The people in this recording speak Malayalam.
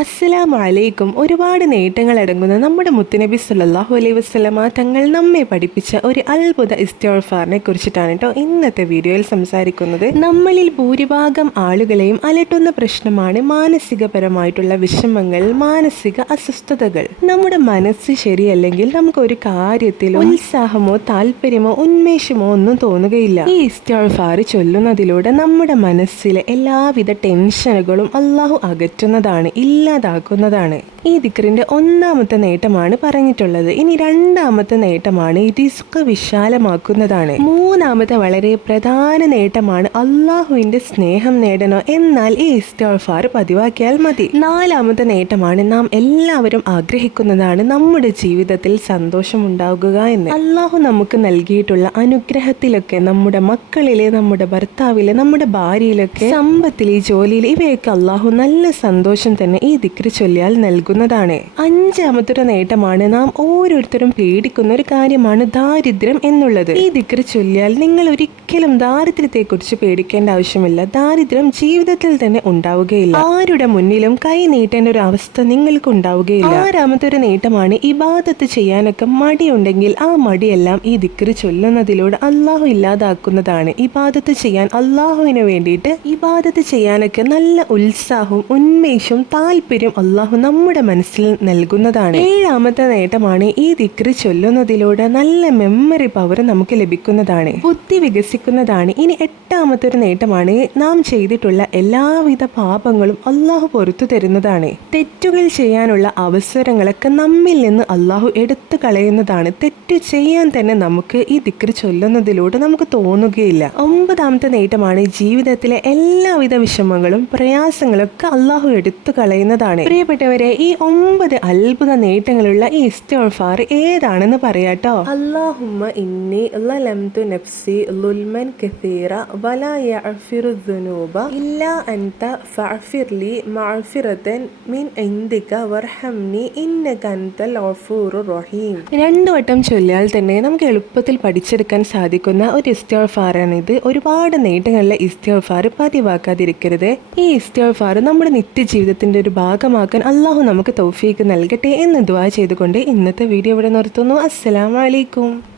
അസ്സലാമു വലൈക്കും ഒരുപാട് നേട്ടങ്ങൾ അടങ്ങുന്ന നമ്മുടെ മുത്തുനബി സുല്ലാഹു അലൈഹി വസ്ലമ തങ്ങൾ നമ്മെ പഠിപ്പിച്ച ഒരു അത്ഭുത ഇസ്തോൾഫാറിനെ കുറിച്ചിട്ടാണ് കേട്ടോ ഇന്നത്തെ വീഡിയോയിൽ സംസാരിക്കുന്നത്. നമ്മളിൽ ഭൂരിഭാഗം ആളുകളെയും അലട്ടുന്ന പ്രശ്നമാണ് മാനസികപരമായിട്ടുള്ള വിഷമങ്ങൾ മാനസിക അസ്വസ്ഥതകൾ. നമ്മുടെ മനസ്സ് ശരിയല്ലെങ്കിൽ നമുക്ക് ഒരു കാര്യത്തിൽ ഉത്സാഹമോ താല്പര്യമോ ഉന്മേഷമോ ഒന്നും തോന്നുകയില്ല. ഈ ഇസ്തിഗ്ഫാർ ചൊല്ലുന്നതിലൂടെ നമ്മുടെ മനസ്സിലെ എല്ലാവിധ ടെൻഷനുകളും അള്ളാഹു അകറ്റുന്നതാണ്. ഇല്ലാതാക്കുന്നതാണ് ഈ ദിക്റിന്റെ ഒന്നാമത്തെ നേട്ടമാണ് പറഞ്ഞിട്ടുള്ളത്. ഇനി രണ്ടാമത്തെ നേട്ടമാണ് റിസ്ക് വിശാലമാക്കുന്നതാണ്. മൂന്നാമത്തെ വളരെ പ്രധാന നേട്ടമാണ് അള്ളാഹുവിന്റെ സ്നേഹം നേടണോ എന്നാൽ ഈ ഇസ്തഫാർ പതിവാക്കിയാൽ മതി. നാലാമത്തെ നേട്ടമാണ് നാം എല്ലാവരും ആഗ്രഹിക്കുന്നതാണ് നമ്മുടെ ജീവിതത്തിൽ സന്തോഷം ഉണ്ടാകുക എന്ന്. അള്ളാഹു നമുക്ക് നൽകിയിട്ടുള്ള അനുഗ്രഹത്തിലൊക്കെ നമ്മുടെ മക്കളിലെ നമ്മുടെ ഭർത്താവിലെ നമ്മുടെ ഭാര്യയിലൊക്കെ സമ്പത്തിലെ ജോലിയിൽ ഇവയൊക്കെ അള്ളാഹു നല്ല സന്തോഷം തന്നെ ഈ ദിക്രി ചൊല്ലിയാൽ നൽകുന്നതാണ് അഞ്ചാമത്തൊരു നേട്ടമാണ് നാം ഓരോരുത്തരും പേടിക്കുന്ന ഒരു കാര്യമാണ് ദാരിദ്ര്യം എന്നുള്ളത്. ഈ ദിക്കറി ചൊല്ലിയാൽ നിങ്ങൾ ഒരിക്കലും ദാരിദ്ര്യത്തെക്കുറിച്ച് പേടിക്കേണ്ട ആവശ്യമില്ല. ദാരിദ്ര്യം ജീവിതത്തിൽ തന്നെ ഉണ്ടാവുകയില്ല. ആരുടെ മുന്നിലും കൈ നീട്ടേണ്ട ഒരു അവസ്ഥ നിങ്ങൾക്ക് ഉണ്ടാവുകയില്ല. ആറാമത്തെ ഒരു നേട്ടമാണ് ഇബാദത്ത് ചെയ്യാനൊക്കെ മടിയുണ്ടെങ്കിൽ ആ മടിയെല്ലാം ഈ ദിക്കറി ചൊല്ലുന്നതിലൂടെ അള്ളാഹു ഇല്ലാതാക്കുന്നതാണ്. ഇബാദത്ത് ചെയ്യാൻ അള്ളാഹുവിന് വേണ്ടിയിട്ട് ഇബാദത്ത് ചെയ്യാനൊക്കെ നല്ല ഉത്സാഹവും ഉന്മേഷവും താല്പര്യം അള്ളാഹു നമ്മുടെ മനസ്സിൽ നൽകുന്നതാണ്. ഏഴാമത്തെ നേട്ടമാണ് ഈ ദിക്രി ചൊല്ലുന്നതിലൂടെ നല്ല മെമ്മറി പവർ നമുക്ക് ലഭിക്കുന്നതാണ്. ബുദ്ധി വികസിക്കുന്നതാണ് ഇനി എട്ടാമത്തെ ഒരു നേട്ടമാണ് നാം ചെയ്തിട്ടുള്ള എല്ലാവിധ പാപങ്ങളും അള്ളാഹു പുറത്തു തരുന്നതാണ്. തെറ്റുകൾ ചെയ്യാനുള്ള അവസരങ്ങളൊക്കെ നമ്മിൽ നിന്ന് അള്ളാഹു എടുത്തു കളയുന്നതാണ്. തെറ്റ് ചെയ്യാൻ തന്നെ നമുക്ക് ഈ ദിക്രി ചൊല്ലുന്നതിലൂടെ നമുക്ക് തോന്നുകയില്ല. ഒമ്പതാമത്തെ നേട്ടമാണ് ജീവിതത്തിലെ എല്ലാവിധ വിഷമങ്ങളും പ്രയാസങ്ങളൊക്കെ അള്ളാഹു എടുത്തു കളയുന്നതാണ്. പ്രിയപ്പെട്ടവരെ ഈ ഒമ്പത് അത്ഭുത നേട്ടങ്ങളുള്ള ഈ ഇസ്തിഗ്ഫാർ ഏതാണെന്ന് പറയാട്ടോ അല്ലാഹുമ്മ ഇന്നി ലംതു നഫ്സി ളുൽമൻ കസീറ വലാ യഅഫിറു ദുനൂബ ഇല്ലാ അൻത ഫഅ്ഫിർലി മഅ്ഫിറതൻ മിൻ ഇൻദിക വർഹംനി ഇന്നക അൻതൽ ഗഫൂറുർ റഹീം. രണ്ടു വട്ടം ചൊല്ലിയാൽ തന്നെ നമുക്ക് എളുപ്പത്തിൽ പഠിച്ചെടുക്കാൻ സാധിക്കുന്ന ഒരു ഇസ്തിഗ്ഫാറാണ് ഇത് ഒരുപാട് നേട്ടങ്ങളിലെ ഇസ്തിഗ്ഫാർ പതിവാക്കാതിരിക്കരുത്. ഈ ഇസ്തിഗ്ഫാർ നമ്മുടെ നിത്യജീവിതത്തിന്റെ ഒരു ഭാഗമാക്കാൻ അള്ളാഹു നമുക്ക് തൗഫീക്ക് നൽകട്ടെ എന്ന് ദ്വാ ചെയ്തുകൊണ്ട് ഇന്നത്തെ വീഡിയോ ഇവിടെ നിർത്തുന്നു. അസ്സലാമു അലൈക്കും.